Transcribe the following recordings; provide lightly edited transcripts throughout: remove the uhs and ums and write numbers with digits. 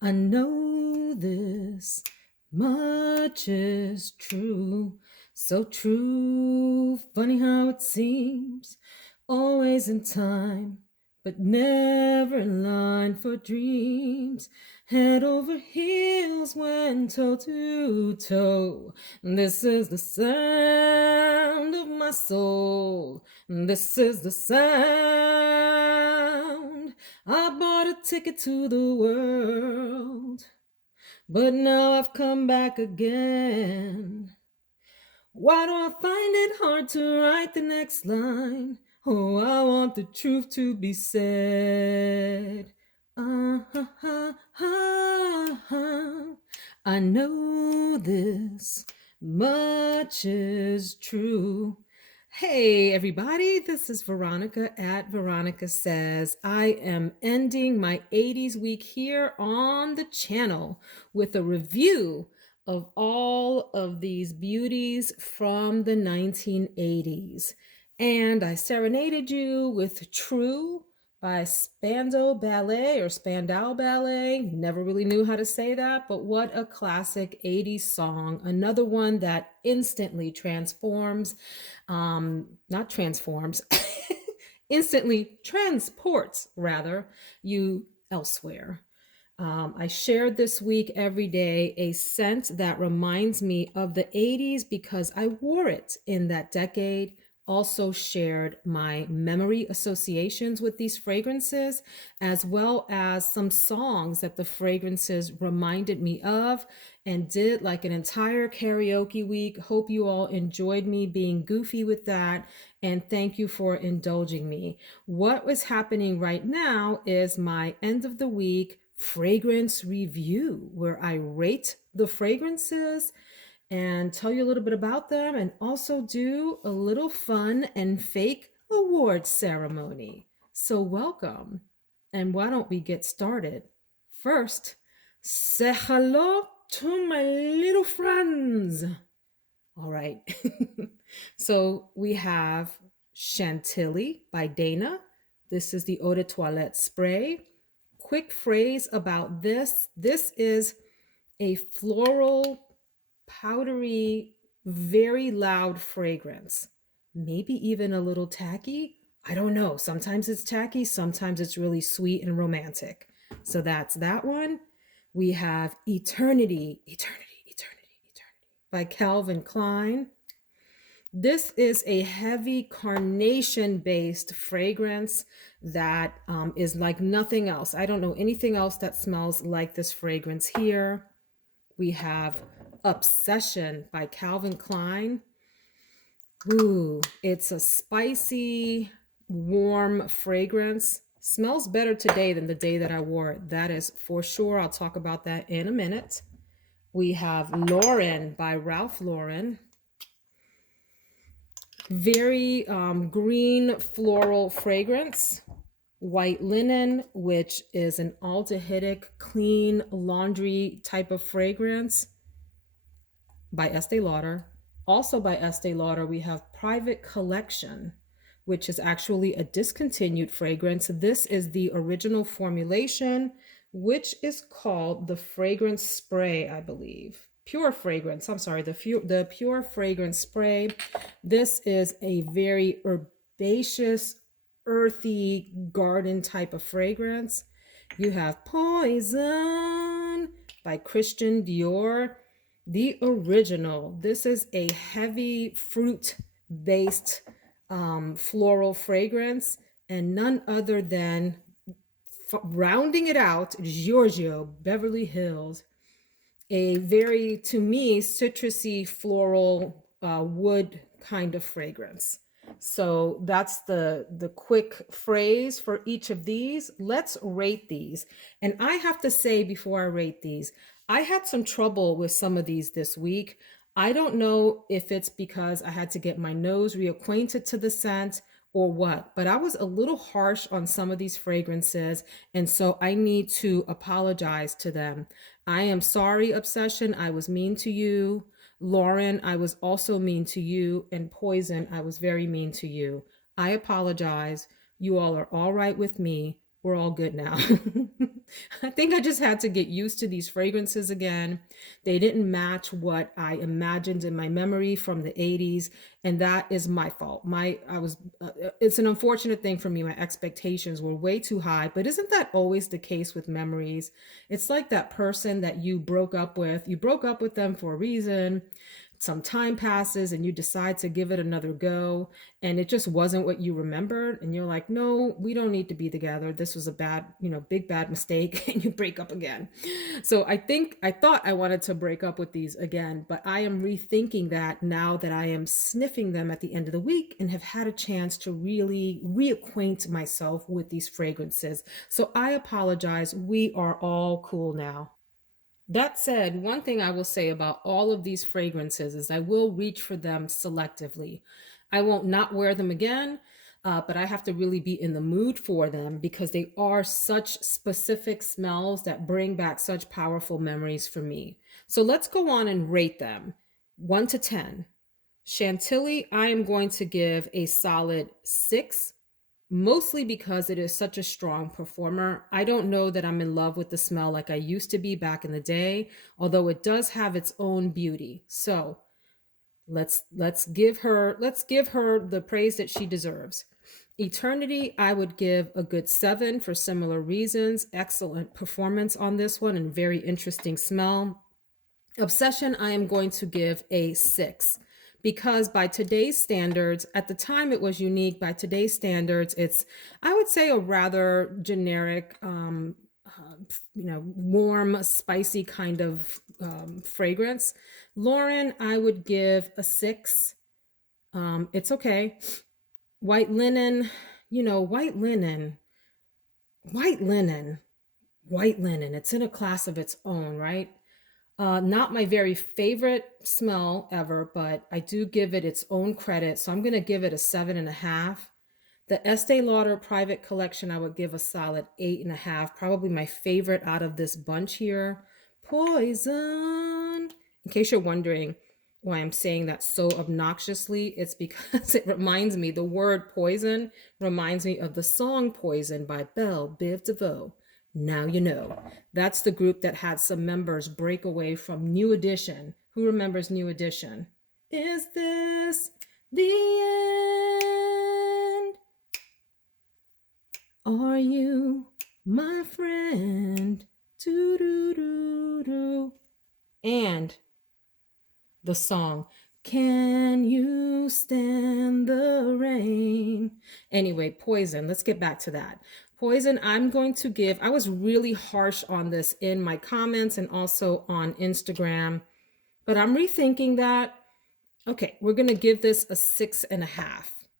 I know this much is true, so true. Funny how it seems, always in time, but never in line for dreams. Head over heels when toe to toe. This is the sound of my soul. This is the sound. I bought a ticket to the world, but now I've come back again. Why do I find it hard to write the next line? Oh, I want the truth to be said. I know this much is true. Hey, everybody, this is Veronica at Veronica Says. I am ending my 80s week here on the channel with a review of all of these beauties from the 1980s. And I serenaded you with True by Spandau Ballet or Spandau Ballet. Never really knew how to say that, but what a classic 80s song. Another one that instantly transforms, not transforms, instantly transports, rather, you elsewhere. I shared this week every day a scent that reminds me of the 80s because I wore it in that decade. Also shared my memory associations with these fragrances, as well as some songs that the fragrances reminded me of, and did like an entire karaoke week. Hope you all enjoyed me being goofy with that, and thank you for indulging me. What was happening right now is my end of the week fragrance review, where I rate the fragrances and tell you a little bit about them, and also do a little fun and fake award ceremony. So, welcome. And why don't we get started? First, say hello to my little friends. All right. So, we have Chantilly by Dana. This is the Eau de Toilette spray. Quick phrase about this: this is a floral, powdery, very loud fragrance. Maybe even a little tacky. I don't know. Sometimes it's tacky, sometimes it's really sweet and romantic. So that's that one. We have Eternity by Calvin Klein. This is a heavy carnation based fragrance that is like nothing else. I don't know anything else that smells like this fragrance here. We have Obsession by Calvin Klein. Ooh, it's a spicy, warm fragrance. Smells better today than the day that I wore it. That is for sure. I'll talk about that in a minute. We have Lauren by Ralph Lauren. Very green floral fragrance. White Linen, which is an aldehydic, clean laundry type of fragrance, by Estee Lauder. Also by Estee Lauder, we have Private Collection, which is actually a discontinued fragrance. This is the original formulation, which is called the fragrance spray, I believe. Pure fragrance, I'm sorry, the pure fragrance spray. This is a very herbaceous, earthy, garden type of fragrance. You have Poison by Christian Dior, the original. This is a heavy fruit based floral fragrance, and none other than rounding it out, Giorgio, Beverly Hills. A very, to me, citrusy floral wood kind of fragrance. So that's the quick phrase for each of these. Let's rate these. And I have to say before I rate these, I had some trouble with some of these this week. I don't know if it's because I had to get my nose reacquainted to the scent or what, but I was a little harsh on some of these fragrances, and so I need to apologize to them. I am sorry, Obsession, I was mean to you. Lauren, I was also mean to you. And Poison, I was very mean to you. I apologize. You all are all right with me. we're all good now. I think I just had to get used to these fragrances again. They didn't match what I imagined in my memory from the 80s, and that is my fault. It's an unfortunate thing for me. My expectations were way too high, but isn't that always the case with memories? It's like that person that you broke up with. You broke up with them for a reason. Some time passes and you decide to give it another go, and it just wasn't what you remembered, and you're like, no, we don't need to be together, this was a bad, big bad mistake, and you break up again. So I thought I wanted to break up with these again, but I am rethinking that now that I am sniffing them at the end of the week and have had a chance to really reacquaint myself with these fragrances. So I apologize, we are all cool now. That said, one thing I will say about all of these fragrances is I will reach for them selectively. I won't not wear them again, but I have to really be in the mood for them because they are such specific smells that bring back such powerful memories for me. So let's go on and rate them 1 to 10. Chantilly, I am going to give a solid 6, mostly because it is such a strong performer. I don't know that I'm in love with the smell like I used to be back in the day, although it does have its own beauty. So let's give her the praise that she deserves. Eternity, I would give a good 7 for similar reasons. Excellent performance on this one and very interesting smell. Obsession, I am going to give a 6 because by today's standards, at the time it was unique. By today's standards, it's, I would say, a rather generic, warm, spicy kind of fragrance. Lauren, I would give a 6. It's okay. White linen, white linen, white linen, white linen. It's in a class of its own, right? Not my very favorite smell ever, but I do give it its own credit. So I'm going to give it a 7.5. The Estee Lauder Private Collection, I would give a solid 8.5. Probably my favorite out of this bunch here. Poison. In case you're wondering why I'm saying that so obnoxiously, it's because it reminds me, the word poison reminds me of the song Poison by Belle Biv DeVoe. Now you know. That's the group that had some members break away from New Edition. Who remembers New Edition? Is this the end? Are you my friend? Do do do do. And the song, Can You Stand the Rain? Anyway, Poison. Let's get back to that. Poison, I'm going to give, I was really harsh on this in my comments and also on Instagram, but I'm rethinking that. Okay, we're going to give this a 6.5.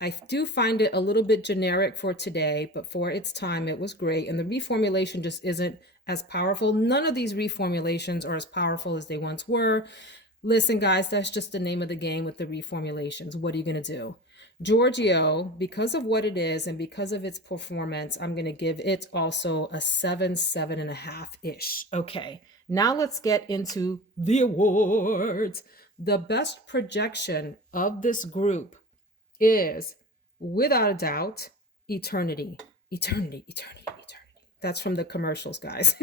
I do find it a little bit generic for today, but for its time, it was great. And the reformulation just isn't as powerful. None of these reformulations are as powerful as they once were. Listen, guys, that's just the name of the game with the reformulations. What are you going to do? Giorgio, because of what it is and because of its performance, I'm going to give it also a 7.5-ish. Okay, now let's get into the awards. The best projection of this group is, without a doubt, Eternity. Eternity, eternity, eternity. That's from the commercials, guys.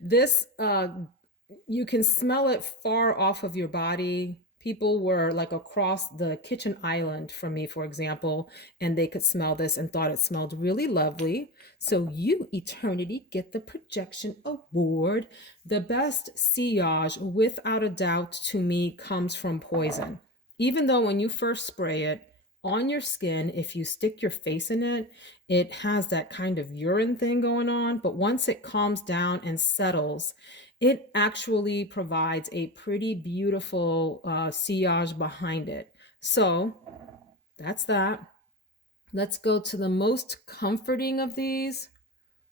This you can smell it far off of your body. People were like across the kitchen island from me, for example, and they could smell this and thought it smelled really lovely. So you, Eternity, get the projection award. The best sillage, without a doubt, to me, comes from Poison. Even though when you first spray it on your skin, if you stick your face in it, it has that kind of urine thing going on. But once it calms down and settles, it actually provides a pretty beautiful sillage behind it. So that's that. Let's go to the most comforting of these.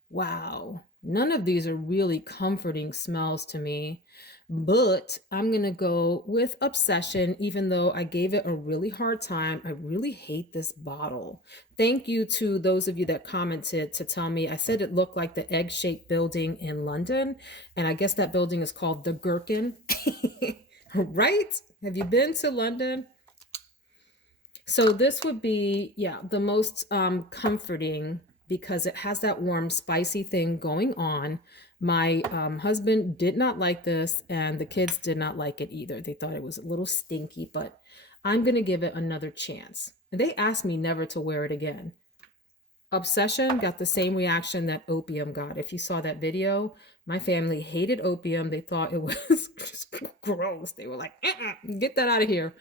Wow, none of these are really comforting smells to me, but I'm gonna go with Obsession, even though I gave it a really hard time. I really hate this bottle. Thank you to those of you that commented to tell me. I said it looked like the egg-shaped building in London, and I guess that building is called the Gherkin. Right? Have you been to London? So this would be, yeah, the most comforting because it has that warm, spicy thing going on. My husband did not like this, and the kids did not like it either. They thought it was a little stinky, but I'm going to give it another chance. And they asked me never to wear it again. Obsession got the same reaction that opium got. If you saw that video, my family hated opium. They thought it was just gross. They were like, get that out of here.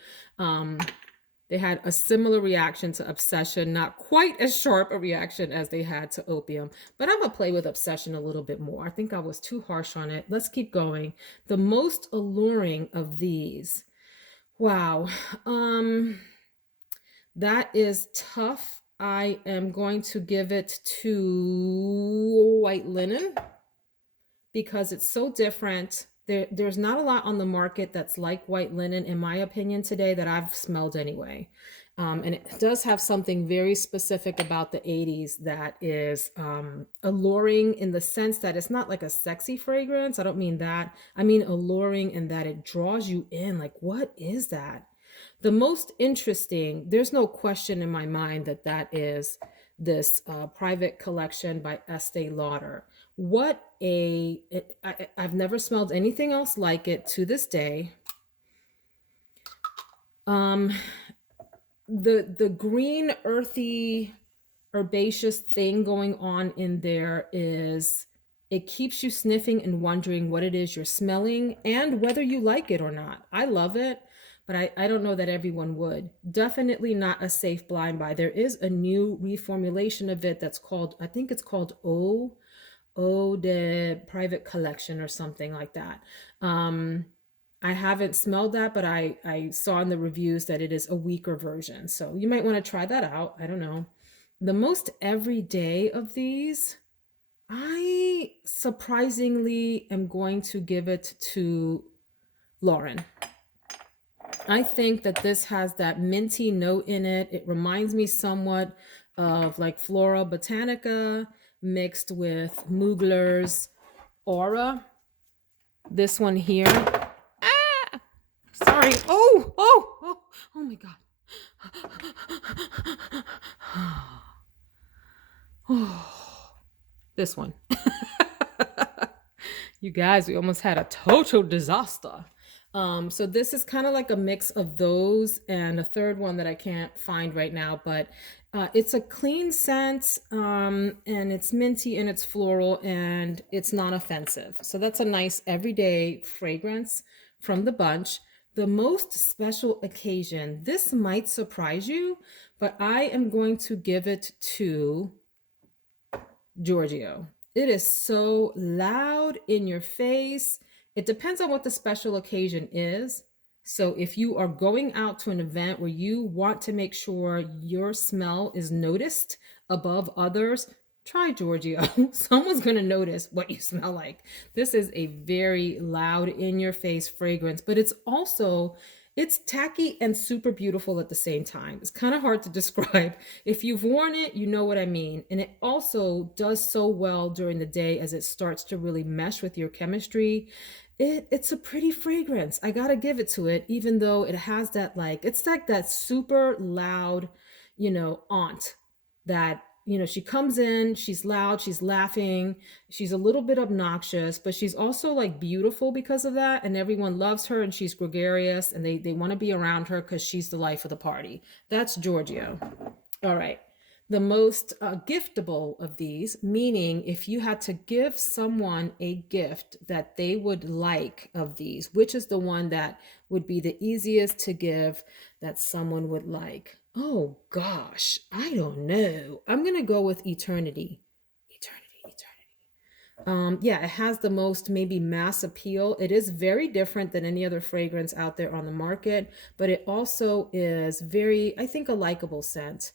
They had a similar reaction to obsession, not quite as sharp a reaction as they had to opium. But I'm going to play with obsession a little bit more. I think I was too harsh on it. Let's keep going. The most alluring of these. Wow. That is tough. I am going to give it to white linen because it's so different. There's not a lot on the market that's like white linen, in my opinion, today that I've smelled anyway. And it does have something very specific about the 80s that is alluring in the sense that it's not like a sexy fragrance. I don't mean that. I mean alluring in that it draws you in. Like, what is that? The most interesting, there's no question in my mind that that is this private collection by Estee Lauder. I've never smelled anything else like it to this day. The green, earthy, herbaceous thing going on in there is, it keeps you sniffing and wondering what it is you're smelling and whether you like it or not. I love it, but I don't know that everyone would. Definitely not a safe blind buy. There is a new reformulation of it that's called, I think it's called Eau de Private Collection or something like that. I haven't smelled that, but I saw in the reviews that it is a weaker version. So you might want to try that out. I don't know. The most everyday of these, I surprisingly am going to give it to Lauren. I think that this has that minty note in it. It reminds me somewhat of like Flora Botanica mixed with Mugler's Aura. This one here. Ah! Sorry. Oh my God. This one. You guys, we almost had a total disaster. So this is kind of like a mix of those and a third one that I can't find right now, but it's a clean scent, and it's minty and it's floral and it's not offensive. So that's a nice everyday fragrance from the bunch. The most special occasion, this might surprise you, but I am going to give it to Giorgio. It is so loud in your face. It depends on what the special occasion is. So if you are going out to an event where you want to make sure your smell is noticed above others, try Giorgio. Someone's going to notice what you smell like. This is a very loud in your face fragrance, but it's tacky and super beautiful at the same time. It's kind of hard to describe. If you've worn it, you know what I mean. And it also does so well during the day as it starts to really mesh with your chemistry. It's a pretty fragrance. I gotta give it to it, even though it has that it's like that super loud, aunt that, she comes in, she's loud, she's laughing, she's a little bit obnoxious, but she's also like beautiful because of that. And everyone loves her and she's gregarious and they want to be around her because she's the life of the party. That's Giorgio. All right. The most giftable of these, meaning if you had to give someone a gift that they would like of these, which is the one that would be the easiest to give that someone would like? Oh gosh, I don't know. I'm going to go with Eternity. Yeah, it has the most maybe mass appeal. It is very different than any other fragrance out there on the market, but it also is very, I think, a likable scent.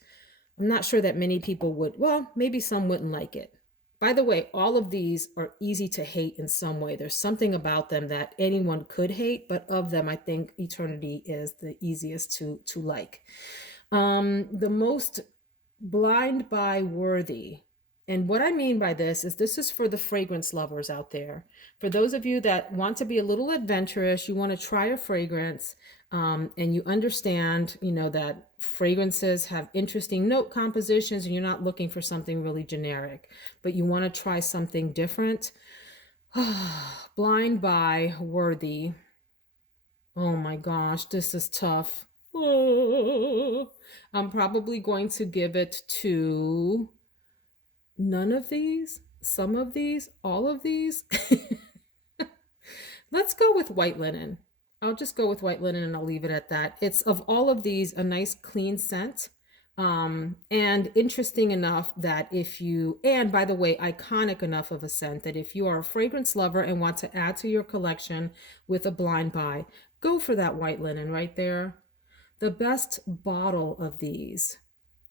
I'm not sure that many people would, well, maybe some wouldn't like it. By the way, all of these are easy to hate in some way. There's something about them that anyone could hate, but of them, I think Eternity is the easiest to like. The most blind buy worthy. And what I mean by this is for the fragrance lovers out there. For those of you that want to be a little adventurous, you want to try a fragrance, and you understand, that fragrances have interesting note compositions and you're not looking for something really generic, but you want to try something different. Blind buy worthy. Oh my gosh, this is tough. Oh, I'm probably going to give it to none of these, some of these, all of these. Let's go with white linen. I'll just go with white linen and I'll leave it at that. It's of all of these a nice clean scent. And interesting enough that if you, and by the way, iconic enough of a scent that if you are a fragrance lover and want to add to your collection with a blind buy, go for that white linen right there. The best bottle of these.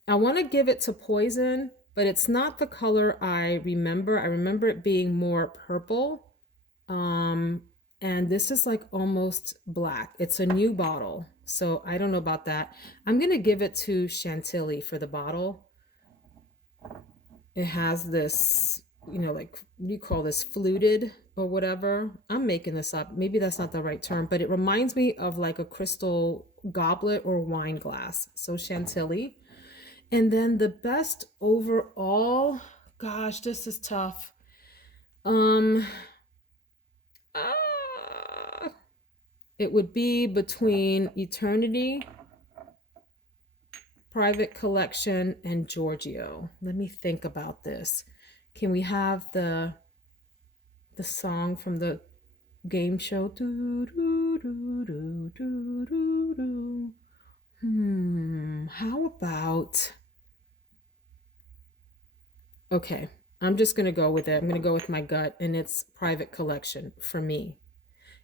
I want to give it to Poison, but it's not the color I remember. I remember it being more purple. Um, and this is like almost black. It's a new bottle, so I don't know about that. I'm gonna give it to Chantilly for the bottle. It has this, like, what do you call this, fluted or whatever. I'm making this up. Maybe that's not the right term, but it reminds me of like a crystal goblet or wine glass. So Chantilly. And then the best overall, gosh, this is tough. Um, ah, it would be between Eternity, Private Collection, and Giorgio. Let me think about this. Can we have the song from the game show? Do, do, do, do, do, do, do. How about, okay, I'm just gonna go with it. I'm gonna go with my gut, and it's Private Collection for me.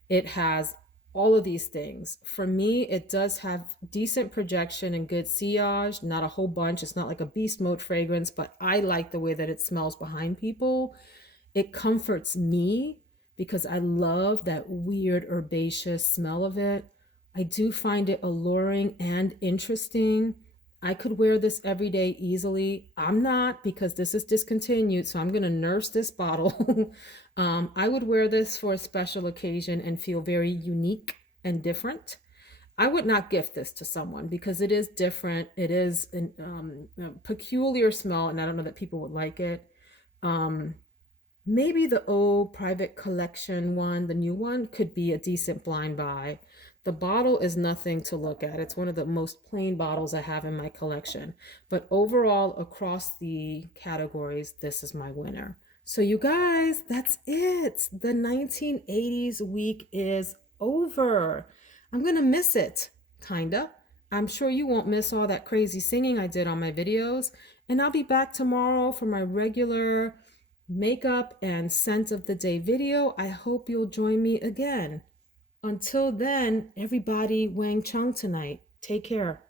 It has all of these things. For me, it does have decent projection and good sillage, not a whole bunch. It's not like a beast mode fragrance, but I like the way that it smells behind people. It comforts me because I love that weird herbaceous smell of it. I do find it alluring and interesting. I could wear this every day easily. I'm not, because this is discontinued, so I'm going to nurse this bottle. I would wear this for a special occasion and feel very unique and different. I would not gift this to someone because it is different. It is a peculiar smell, and I don't know that people would like it. Um, Maybe the old Private Collection one, the new one, could be a decent blind buy. The bottle is nothing to look at. It's one of the most plain bottles I have in my collection. But overall, across the categories, this is my winner. So, you guys, that's it. The 1980s week is over. I'm going to miss it, kinda. I'm sure you won't miss all that crazy singing I did on my videos. And I'll be back tomorrow for my regular makeup and scent of the day video. I hope you'll join me again. Until then, everybody, Wang Chung tonight. Take care.